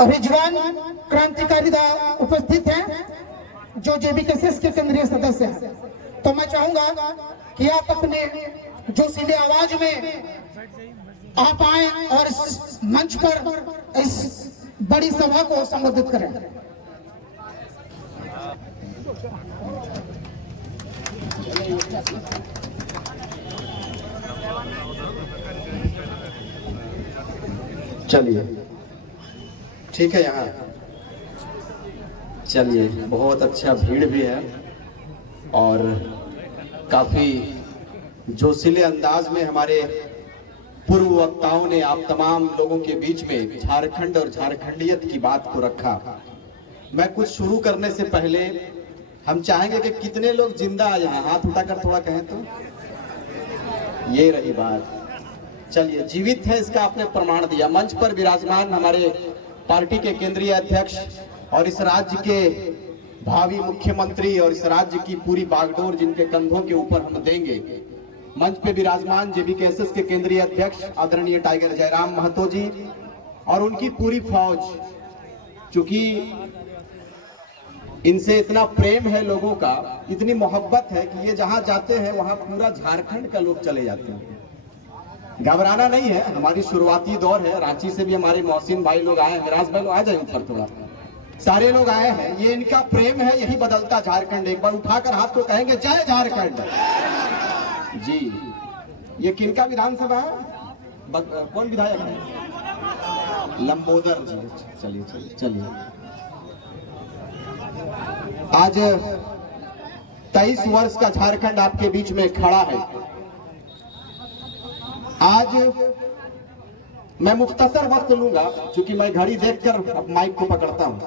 रिजवान क्रांतिकारी उपस्थित हैं जो जेबीकेएसएस के केंद्रीय सदस्य हैं। तो मैं चाहूंगा कि आप अपने जोशीले आवाज में आप आए और इस मंच पर इस बड़ी सभा को संबोधित करें। चलिए ठीक है। यहाँ चलिए, बहुत अच्छा भीड़ भी है और काफी जोशीले अंदाज में हमारे पूर्व वक्ताओं ने आप तमाम लोगों के बीच में झारखंड और झारखंडियत की बात को रखा। मैं कुछ शुरू करने से पहले हम चाहेंगे कि कितने लोग जिंदा आ यहाँ, हाथ उठाकर थोड़ा कहें तो। ये रही बात। चलिए, जीवित है इसका आपने प्रमाण दिया। मंच पर विराजमान हमारे पार्टी के केंद्रीय अध्यक्ष और इस राज्य के भावी मुख्यमंत्री और इस राज्य की पूरी बागडोर जिनके कंधों के ऊपर हम देंगे, मंच पे विराजमान जेबीकेएसएस के केंद्रीय अध्यक्ष आदरणीय टाइगर जयराम महतो जी और उनकी पूरी फौज। चूंकि इनसे इतना प्रेम है लोगों का, इतनी मोहब्बत है कि ये जहां जाते हैं वहां पूरा झारखंड का लोग चले जाते हैं। घबराना नहीं है, हमारी शुरुआती दौर है। रांची से भी हमारे मोहसिन भाई लोग आए हैं, मिराज भाई लोग आ जाए ऊपर थोड़ा, सारे लोग आए हैं। ये इनका प्रेम है, यही बदलता झारखंड। एक बार उठाकर हाथ को कहेंगे जय झारखंड जी। ये किनका विधानसभा है? कौन विधायक है? लंबोदर जी। चलिए चलिए चलिए। आज 23 वर्ष का झारखंड आपके बीच में खड़ा है। आज मैं मुख्तसर वक्त लूंगा, क्योंकि मैं घड़ी देखकर अब माइक को पकड़ता हूं।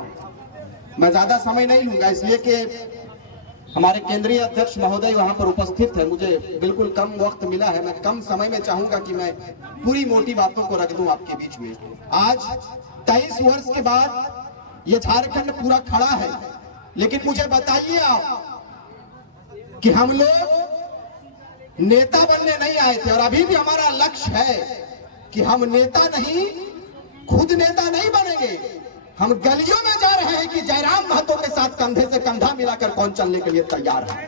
मैं ज्यादा समय नहीं लूंगा, इसलिए कि हमारे केंद्रीय अध्यक्ष महोदय वहां पर उपस्थित है। मुझे बिल्कुल कम वक्त मिला है। मैं कम समय में चाहूंगा कि मैं पूरी मोटी बातों को रख दूं आपके बीच में। आज 23 वर्ष के बाद ये झारखंड पूरा खड़ा है, लेकिन मुझे बताइए आप कि हम लोग नेता बनने नहीं आए थे, और अभी भी हमारा लक्ष्य है कि हम नेता नहीं, खुद नेता नहीं बनेंगे। हम गलियों में जा रहे हैं कि जयराम महतो के साथ कंधे से कंधा मिलाकर कौन चलने के लिए तैयार है।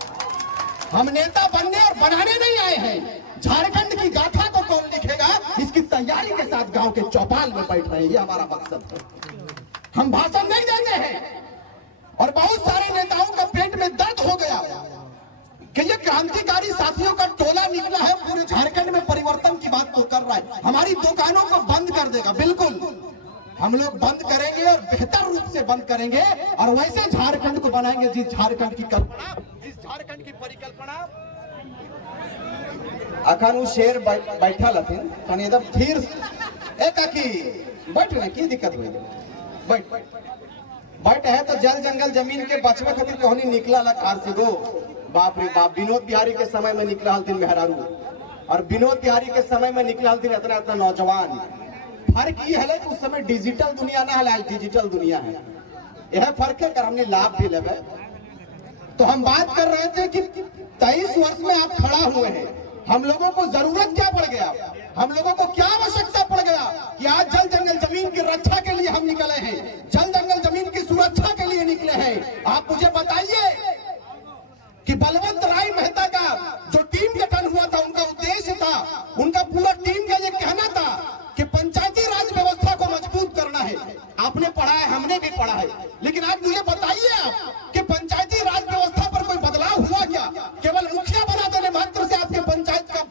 हम नेता बनने और बनाने नहीं आए हैं। झारखंड की गाथा को कौन लिखेगा, इसकी तैयारी के साथ गांव के चौपाल में बैठ रहे हैं, ये हमारा मकसद है। हम भाषण नहीं देते हैं। और बहुत सारे नेताओं का पेट में दर्द हो गया कि ये क्रांतिकारी साथियों का टोला निकला है, पूरे झारखंड में परिवर्तन की बात तो कर रहा है, हमारी दुकानों को बंद कर देगा। बिल्कुल हम लोग बंद करेंगे और बेहतर रूप से बंद करेंगे, और वैसे झारखंड को बनाएंगे जिस झारखंड की कल्पना, जिस झारखंड की परिकल्पना। अखानु शेर बैठा लथिन कने एकदम थीर एक आकी बैठ रहे, की दिक्कत हुई? बैठ है तो जल जंगल जमीन के बचवे खातिर कहनी निकला ला कार से गो। बाप रे बाप, विनोद बिहारी के समय में निकला हल्थिन मेहरारू, और विनोद बिहारी के समय में निकला हल्थिन इतना इतना नौजवान। फर्क ये है कि उस समय डिजिटल दुनिया ना है, डिजिटल दुनिया है। यह फर्क है, कर हमने लाभ भी लेवे। तो हम बात कर रहे थे कि 23 वर्ष में आप खड़ा हुए हैं। हम लोगों को जरूरत क्या पड़ गया, हम लोगों को क्या आवश्यकता पड़ गया कि आज जल जंगल जमीन की रक्षा के लिए हम निकले हैं, जल जंगल जमीन की सुरक्षा के लिए निकले हैं। आप मुझे बताइए कि बलवंत राय मेहता का जो टीम गठन हुआ था, उनका उद्देश्य था, उनका पूरा टीम का ये कहना था कि पंचायती राज व्यवस्था को मजबूत करना है। आपने पढ़ा है, हमने भी पढ़ा है, लेकिन आज मुझे बताइए आप कि पंचायती राज व्यवस्था पर कोई बदलाव हुआ क्या? केवल मुखिया बना देने मात्र से आपके पंचायत का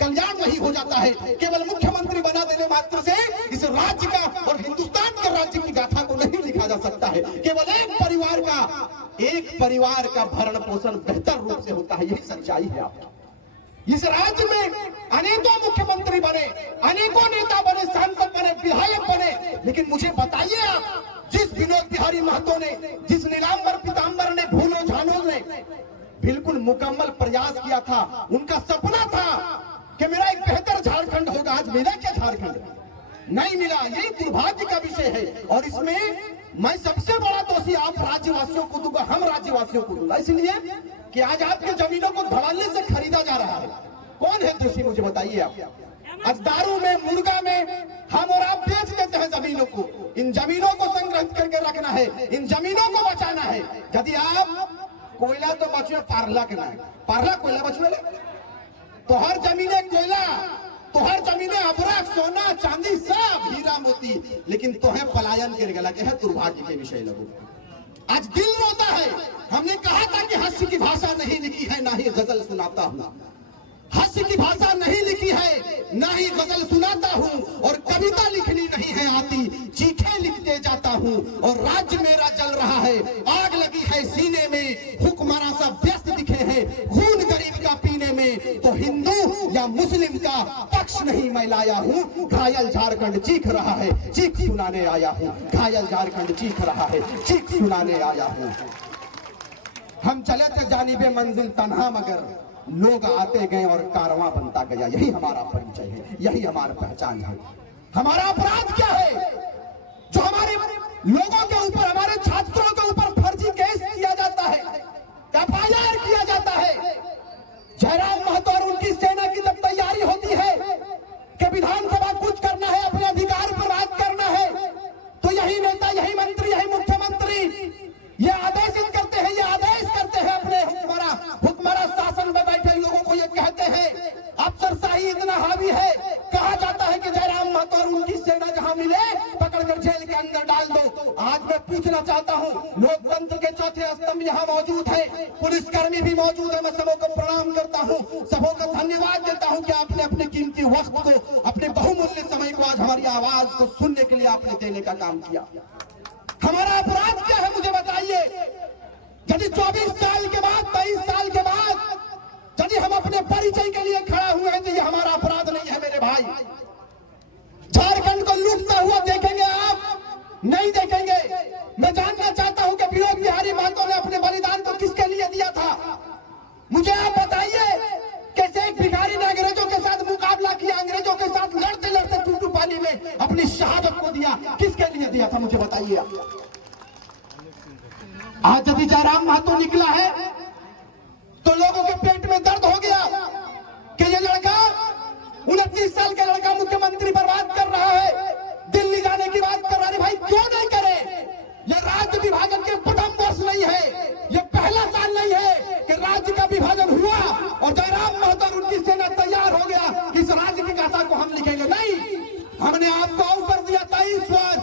कल्याण नहीं हो जाता है। केवल मुख्यमंत्री बना देने मात्र से इस राज्य का और हिंदुस्तान के राज्य की गाथा को नहीं लिखा जा सकता है। केवल एक परिवार का भरण पोषण बेहतर रूप से होता है, यही सच्चाई है आपकी। इस राज्य में अनेकों मुख्यमंत्री बने, अनेकों नेता बने, सांसद बने, विधायक बने, लेकिन मुझे बताइए आप, जिस विनोद बिहारी महतो ने, जिस नीलांबर पीतांबर ने, भूलो झानो ने बिल्कुल मुकम्मल प्रयास किया था, उनका सपना था कि मेरा एक बेहतर झारखंड होगा। आज मिला क्या झारखंड? नहीं मिला। यही दुर्भाग्य का विषय है, और इसमें मैं सबसे बड़ा दोषी आप राज्यवासियों को दूंगा, हम राज्यवासियों को दूंगा, इसलिए कि आज आपके जमीनों को धड़ल्ले से खरीदा जा रहा है। कौन है दोषी, मुझे बताइए आप। आज दारू में, मुर्गा में हम और आप बेच देते हैं जमीनों को। इन जमीनों को संग्रहित करके रखना है, इन जमीनों को बचाना है। यदि आप कोयला तो बचवे पारला के ना है, पारला कोयला बचवे तो हर जमीने कोयला, तो हर जमीने अबरक, सोना चांदी सब हीरा मोती, लेकिन तोहे पलायन के गला के है दुर्भाग्य के विषय लगो। आज दिल रोता है। हमने कहा था कि हास्य की भाषा नहीं लिखी है, ना ही गजल सुनाता हूँ। हास्य की भाषा नहीं लिखी है, ना ही गजल सुनाता हूँ, और कविता लिखनी नहीं है आती, चीखे लिखते जाता हूँ। और राज्य मेरा जल रहा है, आग लगी है सीने में, हुक्मरान सब व्यस्त दिखे हैं खून गरीब का पीने में। तो हिंदू या मुस्लिम का पक्ष नहीं मैं लाया हूँ, घायल झारखंड चीख रहा है, चीख सुनाने आया हूँ। घायल झारखंड चीख रहा है, चीख सुनाने आया हूँ। हम चले थे जानिबे मंजिल तन्हा, मगर लोग आते गए और कारवां बनता गया। यही हमारा परिचय है, यही हमारा पहचान है। हमारा अपराध क्या है जो हमारे लोगों के ऊपर, हमारे छात्रों के ऊपर फर्जी केस किया जाता है, एफआईआर किया जाता है। जयराम महतो और उनकी सेना की जब तैयारी होती है कि विधानसभा कुछ करना है, अपने अधिकार पर बात करना है, तो यही नेता, यही मंत्री, यही मुख्यमंत्री ये आदेशित करते हैं, ये आदेश करते हैं अपने हुक्मरा शासन में बैठे लोगों को। ये कहते हैं अफसरशाही इतना हावी है, कहा जाता है कि जयराम महतो और उनकी सेना जहां मिले पकड़कर जेल के अंदर डाल दो। आज मैं पूछना चाहता हूं, लोकतंत्र के चौथे स्तंभ यहाँ मौजूद है, पुलिसकर्मी भी मौजूद है। मैं सबों को प्रणाम करता हूं, सबों को धन्यवाद देता हूं कि आपने अपने कीमती वक्त को, अपने बहुमूल्य समय को आज हमारी आवाज को सुनने के लिए आपने देने का काम किया। हमारा अपराध क्या है मुझे बताइए। यदि 24 साल के बाद, 23 साल के बाद यदि हम अपने परिचय के लिए खड़ा हुए हैं, तो ये हमारा अपराध नहीं है मेरे भाई। झारखंड को लूटता हुआ देखेंगे आप? नहीं देखेंगे। मैं जानना चाहता हूं कि विनोद बिहारी महतो ने अपने बलिदान को किसके लिए दिया था? मुझे आप बताइए। कैसे एक भिखारी ने अंग्रेजों के साथ मुकाबला किया, अंग्रेजों के साथ लड़ते लड़ते टूटू पानी में अपनी शहादत को दिया, किसके लिए दिया था मुझे बताइए। आज यदि जयराम महतो निकला है तो लोगों के पेट में दर्द हो गया कि ये लड़का, 29 साल का लड़का मुख्यमंत्री पर बात कर रहा है, दिल्ली जाने की बात कर रहा है। भाई क्यों नहीं करे? ये राज्य विभाजन के प्रथम वर्ष नहीं है, ये पहला साल नहीं है कि राज्य का विभाजन हुआ और जयराम महतो और उनकी सेना तैयार हो गया कि इस राज्य की गाथा को हम लिखेंगे। नहीं, हमने आपको अवसर दिया 23 वर्ष,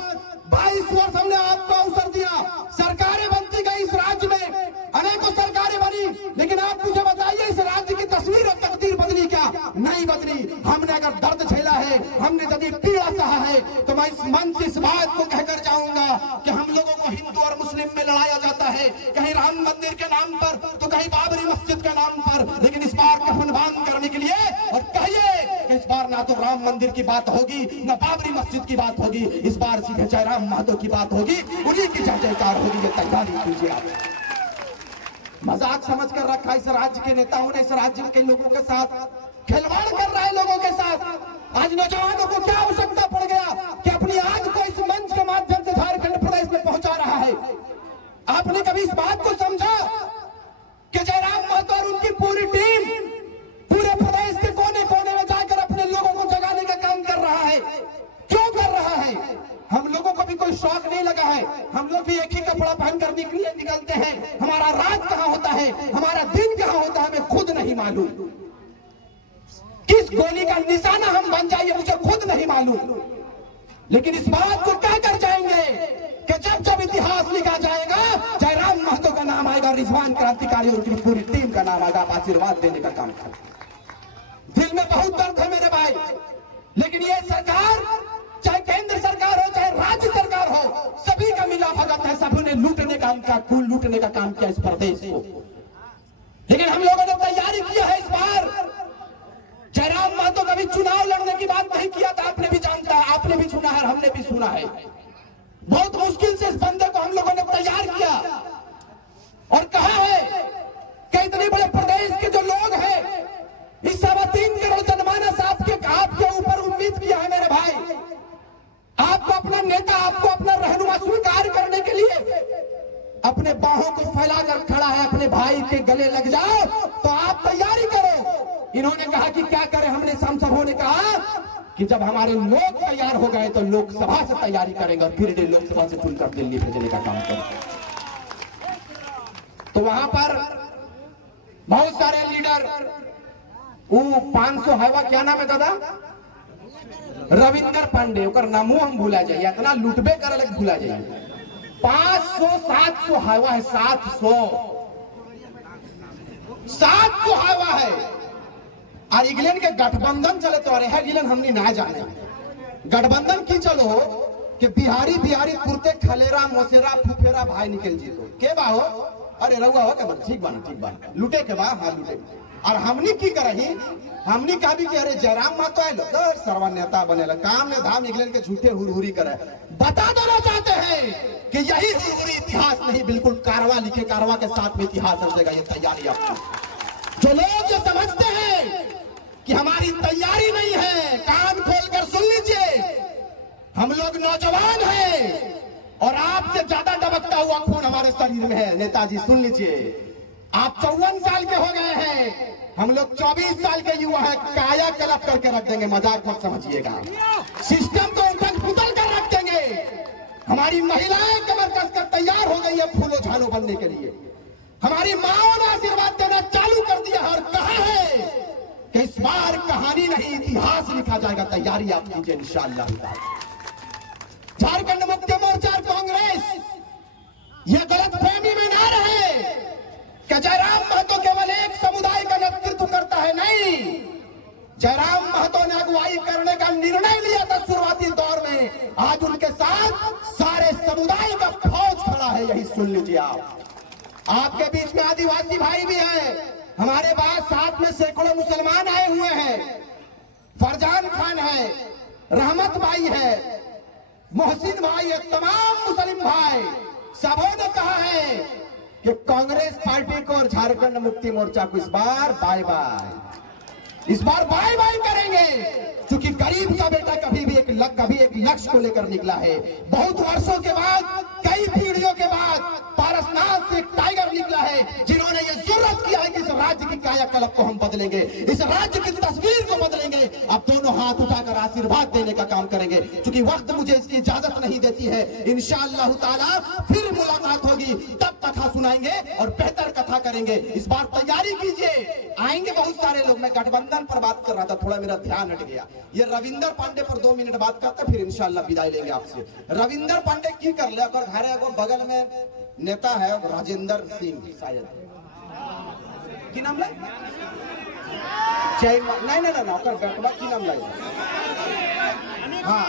22 वर्ष हमने आपको अवसर दिया। सरकारें बनती गई इस राज्य में, अनेकों सरकारें बनी, लेकिन आप मुझे बताइए इस राज्य की तस्वीर और तकदीर बदली क्या? नहीं बदली। हमने अगर दर्द झेला है, हमने यदि पीड़ा सहा है, तो मैं इस मंच इस बात को कहकर जाऊंगा कि हम लोगों को हिंदू और मुस्लिम में लड़ाया जाता है, कहीं राम मंदिर के नाम पर तो कहीं बाबरी मस्जिद के नाम पर, लेकिन इस बार कफनबान करने के लिए और कहिए कि इस बार ना तो राम मंदिर की बात होगी, ना बाबरी मस्जिद की बात होगी, इस बार सीधे जयराम महतो की बात होगी, उन्हीं की जय जयकार होगी। ये तैयारी कीजिए आप। मजाक समझ कर रखा इस राज्य के नेताओं ने, इस राज्य के लोगों के साथ खिलवाड़ कर रहा है लोगों के साथ। आज नौजवानों को क्या आवश्यकता पड़ गया कि अपनी आग को इस मंच के माध्यम से झारखंड प्रदेश में पहुंचा रहा है। आपने कभी इस बात को समझा कि जयराम महतो और उनकी पूरी टीम पूरे प्रदेश के कोने कोने में जाकर अपने लोगों को जगाने का काम कर रहा है? क्यों कर रहा है? हम लोगों को भी कोई शौक नहीं लगा है, हम लोग भी एक ही कपड़ा पहनकर निकलते हैं। हमारा राज कहाँ होता है, हमारा दिन कहाँ होता है, हमें खुद नहीं मालूम। किस गोली का निशाना हम बन जाएंगे मुझे खुद नहीं मालूम। लेकिन इस बात को कहकर जाएंगे कि जब जब इतिहास लिखा जाएगा जयराम महतो का नाम आएगा, रिजवान क्रांतिकारी और उनकी पूरी टीम का नाम आएगा। आप आशीर्वाद देने का काम करें। दिल में बहुत दर्द है मेरे भाई, लेकिन ये सरकार, चाहे केंद्र सरकार हो चाहे राज्य सरकार हो, सभी का मिला भगत है, सभी ने लूटने का काम किया इस प्रदेश को। लेकिन हम लोगों ने तैयारी किया है इस बार। जयराम महतो कभी चुनाव लड़ने की बात नहीं किया था, आपने भी जानता है, आपने भी सुना है, हमने भी सुना है। बहुत मुश्किल से इस बंदे को हम लोगों ने तैयार किया और कहा है कि इतने बड़े प्रदेश के जो लोग हैं, इस 3.25 करोड़ जनमानस आपके ऊपर उम्मीद किया है मेरे भाई। आपको अपना नेता, आपको अपना रहनुमा स्वीकार करने के लिए अपने बाहों को फैलाकर खड़ा है, अपने भाई के गले लग जाओ तो आप तैयारी करो। इन्होंने कहा कि क्या करें, हमने सांसदों ने कहा कि जब हमारे लोग तैयार हो गए तो लोकसभा से तैयारी करेंगे और फिर लोकसभा से चुनकर दिल्ली भेजने का काम करेंगे। तो वहां पर बहुत सारे लीडर, वो 500 हवा, क्या नाम है दादा, रविंदर पांडे, ओकर नामो हम भूला जाइए, इतना लुटबे कर लग भूला जाइए। 500-700 हवा है, 700 हवा है। और इंग्लैंड के गठबंधन चले तो अरे है इंग्लैंड हमने ना जाने गठबंधन की चलो कि बिहारी कुर्ते खलेरा मोसेरा फुफेरा भाई निकल जी तो के बा हो, अरे रहुआ हो के ठीक बाना लुटे के बा, हाँ लुटे। और हमनी की करही, हमनी कहा भी कि अरे जयराम मातो आए लो सर्वा नेता बनेला, काम ने धाम इंग्लैंड के झूठे हुरहुरी करे। बता देना चाहते हैं कि यही हुरहुरी इतिहास नहीं, बिल्कुल कारवा लिखे, कारवा के साथ में इतिहास रचेगा। ये तैयारी आपकी, जो लोग ये समझते हैं कि हमारी तैयारी नहीं है, कान खोलकर सुन लीजिए, हम लोग नौजवान हैं और आपसे ज्यादा दबकता हुआ खून हमारे शरीर में है। नेताजी सुन लीजिए, आप 54 साल के हो गए हैं, हम लोग 24 साल के युवा हैं, काया कलप करके रख देंगे, मजाक मत समझिएगा। सिस्टम को उठक पुतल कर रख देंगे। हमारी महिलाएं कमर कसकर तैयार हो गई है फूलो झालो बनने के लिए। हमारी माओ ने आशीर्वाद देना चालू कर दिया और कहा है कि इस बार कहानी नहीं इतिहास लिखा जाएगा। तैयारी आप कीजिए इंशाअल्लाह। झारखंड मुक्ति मोर्चा कांग्रेस ये गलतफहमी में ना रहे कि जयराम महतो केवल एक समुदाय का नेतृत्व करता है, नहीं, जयराम महतो ने अगुवाई करने का निर्णय लिया था शुरुआती दौर में। आज उनके साथ सारे समुदाय का फौज खड़ा है, यही सुन लीजिए आप। आपके बीच में आदिवासी भाई भी हैं, हमारे पास साथ में सैकड़ों मुसलमान आए हुए हैं, फरजान खान है, रहमत भाई है, मोहसिन भाई है, तमाम मुस्लिम भाई, सबों ने कहा है कि कांग्रेस पार्टी को और झारखंड मुक्ति मोर्चा को इस बार बाय बाय, इस बार बाय बाय करेंगे, क्योंकि गरीब का बेटा कभी एक लक्ष्य को लेकर निकला है। बहुत वर्षों के बाद, कई पीढ़ियों के बाद पारसनाथ से एक टाइगर निकला है, जिन्होंने ये जुर्रत किया है कि इस राज्य की कायाकल्प को हम बदलेंगे, इस राज्य की तस्वीर को बदलेंगे। अब दोनों हाथ उठाकर आशीर्वाद देने का काम करेंगे, क्योंकि वक्त मुझे इसकी इजाजत नहीं देती है। इंशाअल्लाह ताला फिर मुलाकात होगी, तब कथा सुनाएंगे और बेहतर कथा करेंगे। इस बार तैयारी कीजिए, आएंगे बहुत सारे लोग। मैं गठबंधन पर बात कर रहा था, थोड़ा मेरा ध्यान हट गया। ये रविंदर पांडे पर 2 मिनट बात करते, फिर इंशाअल्लाह विदाई लेंगे आपसे। रविंदर पांडे की कर ले, अगर घर है वो बगल में नेता है राजेंद्र सिंह, शायद की नाम ला नहीं ओकर बेटवा की नाम ला, हाँ,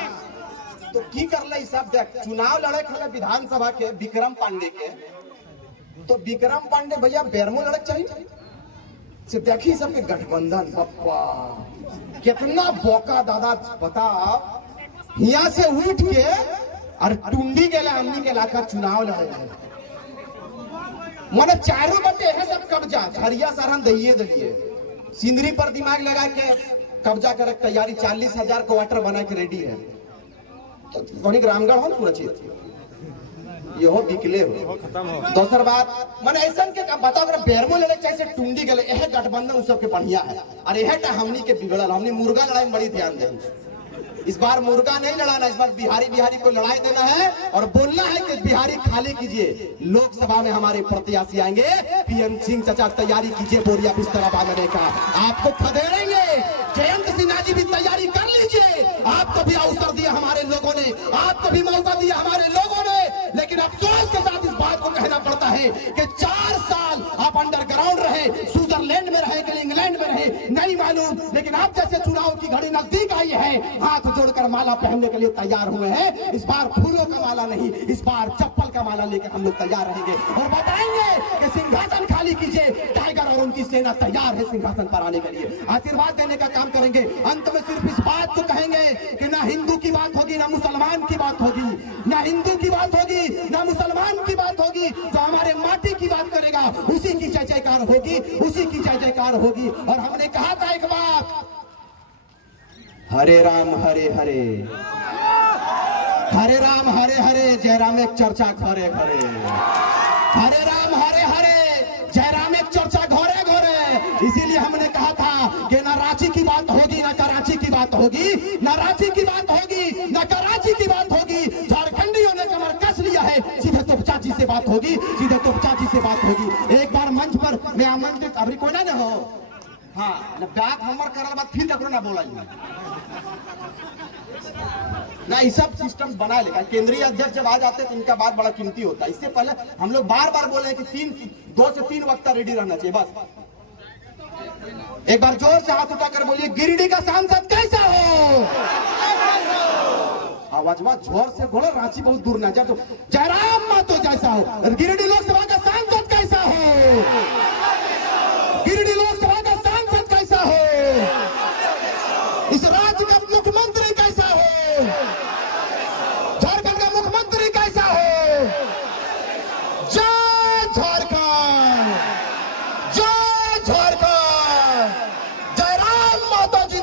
तो की कर ले सब देख। चुनाव लड़े खड़े विधानसभा के विक्रम पांडे के, तो विक्रम पांडे भैया बेरमो लड़क चाहिए से देखी सबके गठबंधन, पप्पा कितना बोका दादा बता। यहाँ से उठ के और टुंडी के हमनी के इलाका चुनाव लड़े हैं, माने चारों बटे है सब कब्जा, झरिया सरहन दहिए दिए, सिंदरी पर दिमाग लगा के कब्जा करे तैयारी। 40,000 क्वार्टर बना के रेडी है। तो रामगढ़ हो सुरक्षित, ये हो बिकले हो दोसर बात, माने ऐसा के बताओ अगर बेरमो लड़े चाहे टुंडी गले, यह गठबंधन सब के बढ़िया है। और यह हमनी के बिगड़ल, हमने मुर्गा लड़ाई में बड़ी ध्यान देंगे। इस बार मुर्गा नहीं लड़ाना, इस बार बिहारी को लड़ाई देना है और बोलना है कि बिहारी खाली कीजिए। लोकसभा में हमारे प्रत्याशी आएंगे, पीएम सिंह चाचा तैयारी कीजिए बोरिया बिस्तरा बांधने का, आपको खदेड़ेंगे। जयंत सिन्हा जी भी तैयारी कर लीजिए, आपको भी अवसर दिया हमारे लोगों ने, आपको भी मौका दिया हमारे लोगों ने। लेकिन अफसोस के साथ इस बात को कहना पड़ता है कि 4 साल आप अंडरग्राउंड रहे, स्विट्जरलैंड में रहे कि इंग्लैंड में रहे नहीं मालूम, लेकिन आप जैसे चुनाव की घड़ी नजदीक आई है, हाथ जोड़कर माला पहनने के लिए तैयार हुए हैं। इस बार फूलों का माला नहीं, इस बार चप्पल का माला लेकर हम लोग तैयार रहेंगे और बताएंगे कि सिंहासन खाली कीजिए। टाइगर और उनकी सेना तैयार है सिंहासन पर आने के लिए, आशीर्वाद देने का काम करेंगे। अंत में सिर्फ इस बात को कहेंगे कि ना हिंदू की बात होगी, ना मुसलमान की बात होगी, ना हिंदू की बात होगी, ना मुसलमान की बात होगी। जो हमारे माटी की बात करेगा उसी की जय जयकार होगी, उसी की जय जयकार होगी। और हमने कहा था एक बात, हरे राम हरे हरे, हरे राम हरे हरे, जय राम एक चर्चा घरे घरे, हरे राम हरे हरे, जय राम एक चर्चा घरे घरे। इसीलिए हमने कहा था कि ना रांची की बात होगी, ना कराची की बात बात होगी, न रांची की बात होगी, न कराची की बात होगी। झारखंडियों ने कमर कस लिया है, सीधे तोपचाची से बात होगी, सीधे तोपचाची से बात होगी। एक बार मंच पर मैं आमंत्रित, अभी कोई ना हो, हाँ बात हमर करल बात फिर तक ना बोला ना, ये सब सिस्टम बना लेगा। केंद्रीय अध्यक्ष जब आ जाते हैं तो इनका बात बड़ा कीमती होता है। इससे पहले हम लोग बार बार बोले हैं कि 2 से 3 वक्ता रेडी रहना चाहिए बस। एक बार जोर से हाथ उठाकर बोलिए, गिरिडीह का सांसद कैसा हो? आवाजवा जोर से बोलो, रांची बहुत दूर ना जाए तो जयराम मातो जैसा हो। गिरिडीह लोकसभा का सांसद कैसा हो? गिरिडीह लोकसभा का सांसद कैसा हो? इस राज्य का मुख्यमंत्री कैसा हो? झारखंड का मुख्यमंत्री कैसा हो? जय झारखंड, जय झारखंड, जय राम माता जी।